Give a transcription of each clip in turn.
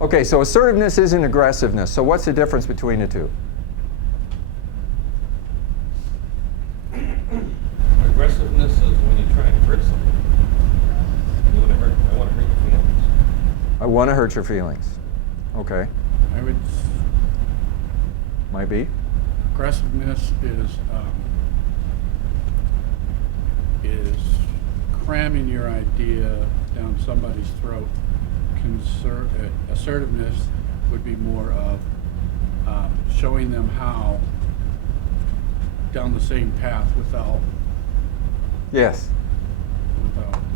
Okay, so assertiveness isn't aggressiveness. So what's the difference between the two? Aggressiveness is when you're trying to hurt somebody. I want to hurt your feelings. I want to hurt your feelings. Okay. I would. Might be. Aggressiveness is cramming your idea down somebody's throat. Assertiveness would be more of showing them how down the same path without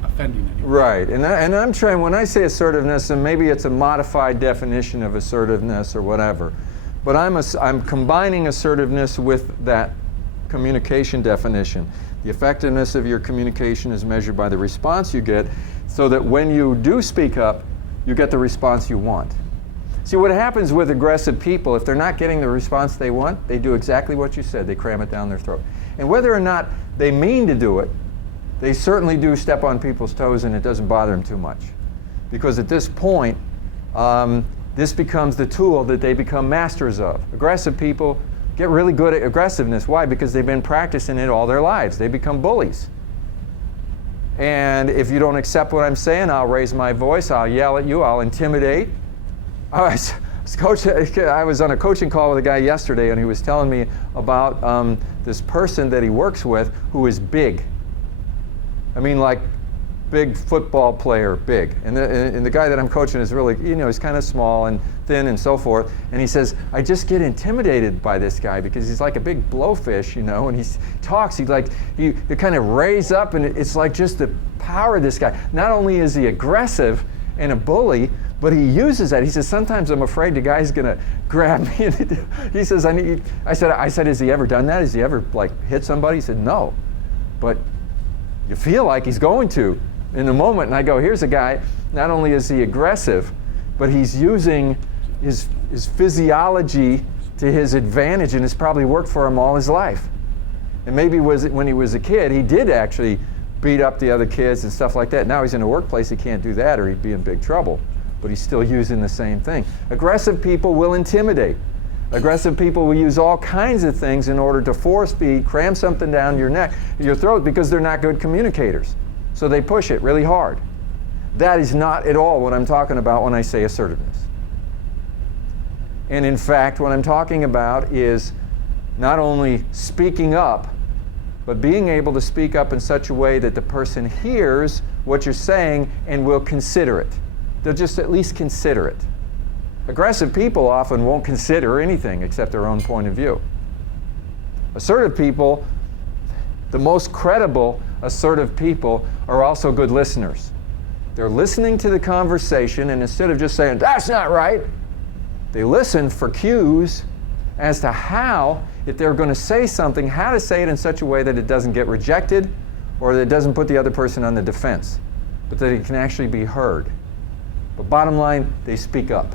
offending anyone. Right, and I'm trying, when I say assertiveness, and maybe it's a modified definition of assertiveness or whatever, but I'm combining assertiveness with that communication definition. The effectiveness of your communication is measured by the response you get, so that when you do speak up, you get the response you want. See, what happens with aggressive people, if they're not getting the response they want, they do exactly what you said. They cram it down their throat. And whether or not they mean to do it, they certainly do step on people's toes, and it doesn't bother them too much. Because at this point, this becomes the tool that they become masters of. Aggressive people get really good at aggressiveness. Why? Because they've been practicing it all their lives. They become bullies. And if you don't accept what I'm saying, I'll raise my voice, I'll yell at you, I'll intimidate. I was on a coaching call with a guy yesterday, and he was telling me about this person that he works with who is big. I mean, like big football player, big. And the guy that I'm coaching is really, he's kind of small and thin and so forth. And he says, I just get intimidated by this guy because he's like a big blowfish, and he talks, you kind of raise up, and it's like just the power of this guy. Not only is he aggressive and a bully, but he uses that. He says, sometimes I'm afraid the guy's gonna grab me. He says, I said, has he ever done that? Has he ever hit somebody? He said, no. But you feel like he's going to in the moment. And I go, here's a guy, not only is he aggressive, but he's using his physiology to his advantage, and it's probably worked for him all his life. And maybe when he was a kid, he did actually beat up the other kids and stuff like that. Now he's in a workplace, he can't do that, or he'd be in big trouble. But he's still using the same thing. Aggressive people will intimidate. Aggressive people will use all kinds of things in order to force feed, cram something down your throat, because they're not good communicators. So they push it really hard. That is not at all what I'm talking about when I say assertiveness. And in fact, what I'm talking about is not only speaking up, but being able to speak up in such a way that the person hears what you're saying and will consider it. They'll just at least consider it. Aggressive people often won't consider anything except their own point of view. Assertive people, the most credible assertive people, are also good listeners. They're listening to the conversation, and instead of just saying, that's not right, they listen for cues as to how, if they're going to say something, how to say it in such a way that it doesn't get rejected or that it doesn't put the other person on the defense, but that it can actually be heard. But bottom line, they speak up.